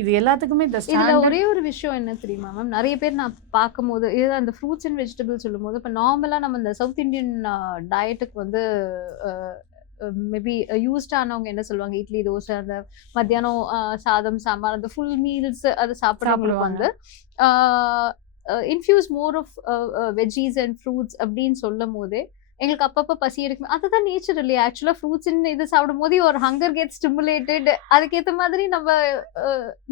இது எல்லாத்துக்குமே இந்த இதுல ஸ்டாண்டர்ட். ஒரே ஒரு விஷயம் என்ன தெரியுமா மேம், நிறைய பேர் நான் பார்க்கும்போது இது அந்த ஃப்ரூட்ஸ் அண்ட் வெஜிடபிள்ஸ் சொல்லும்போது, இப்போ நார்மலா நம்ம இந்த சவுத் இந்தியன் டயட்டுக்கு வந்து மேபி யூஸ்ட் ஆனவங்க என்ன சொல்லுவாங்க, இட்லி தோசை அந்த மத்தியானம் சாதம் சாம்பார் அந்த ஃபுல் மீல்ஸ் அது சாப்பிட்றவங்களுக்கு சாப்பிடுவாங்க. வந்து infuse more of veggies and fruits அப்படின்னு சொல்லும் போதே எங்களுக்கு அப்பப்போ பசி எடுக்கும். அதுதான் நேச்சர் இல்லையா? ஆக்சுவலா ஃப்ரூட்ஸ் இது சாப்பிடும்போது ஒரு ஹங்கர் கெட் ஸ்டிமுலேட்டட். அதுக்கேத்த மாதிரி நம்ம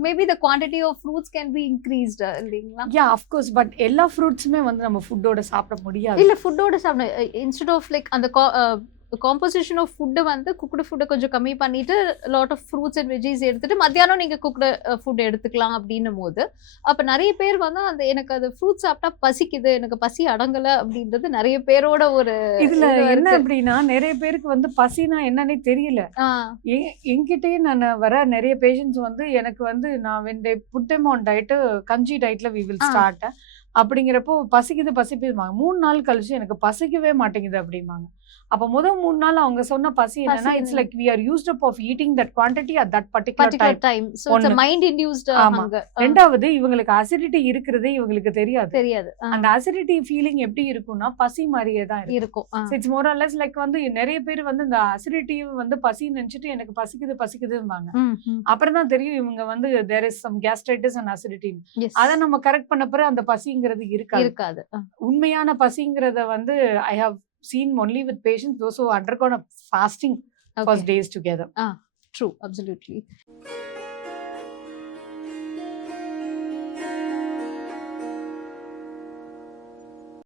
maybe the quantity of fruits can be increased இல்லைங்களா? Yeah of course. பட் எல்லா ஃப்ரூட்ஸுமே வந்து நம்ம ஃபுட்டோட சாப்பிட முடியாது. இல்ல ஃபுட்டோட சாப்பிடணும். இன்ஸ்டெட் ஆஃப் லைக் அந்த காம்போசிஷன் ஆஃப் ஃபுட்டு வந்து குக்டு ஃபுட்டை கொஞ்சம் கம்மி பண்ணிட்டு lot of fruits and veggies எடுத்துட்டு மத்தியானம் நீங்க குக்டு ஃபுட் எடுத்துக்கலாம் அப்படின்னும் போது அப்ப நிறைய பேர் வந்து அந்த எனக்கு அது ஃப்ரூட் சாப்பிட்டா பசிக்குது, எனக்கு பசி அடங்கல அப்படின்றது நிறைய பேரோட ஒரு இதுல இது என்ன இருக்கு. அப்படின்னா நிறைய பேருக்கு வந்து பசினா என்னன்னே தெரியல. ஆ, என்கிட்டயே நான் வர நிறைய பேஷண்ட்ஸ் வந்து எனக்கு வந்து நான் when they put them on diet கஞ்சி டயட்ல we will ஆ. start அப்படிங்கிறப்போ பசிக்குது பசிக்குதுமாங்க. 3 நாள் கழிச்சு எனக்கு பசிக்கவே மாட்டேங்குது அப்படிம்பாங்க. அப்ப முதல் 3 நாள் அவங்க சொன்ன பசி என்னன்னா பசி it's like we are used up of eating that quantity at that particular particular time. Time. So it's ஒண்ணு. மைண்ட் இன்டியூஸ்ட் ஆமா. ஹங்கர். ரெண்டாவது இவங்களுக்கு அசிடிட்டி இருக்கிறதே இவங்களுக்கு தெரியாது. தெரியாது. அந்த அசிடிட்டி ஃபீலிங் எப்படி இருக்கும்னா பசி மாதிரியே தான் இருக்கும். இருக்கும். It's more or less like வந்து நிறைய பேர் வந்து இந்த அசிடிட்டி வந்து பசி நினைச்சிட்டு எனக்கு பசிக்குது பசிக்குதும்பாங்க. அப்புறம் தான் தெரியும் இவங்க வந்து there is some gastritis and acidity. அதை நம்ம கரெக்ட் பண்ண பிறகு அந்த பசிங்கிறது இருக்காது. இருக்காது. உண்மையான பசிங்கிறத வந்து I have seen only with patients those who undergone a fasting for days together. True, absolutely.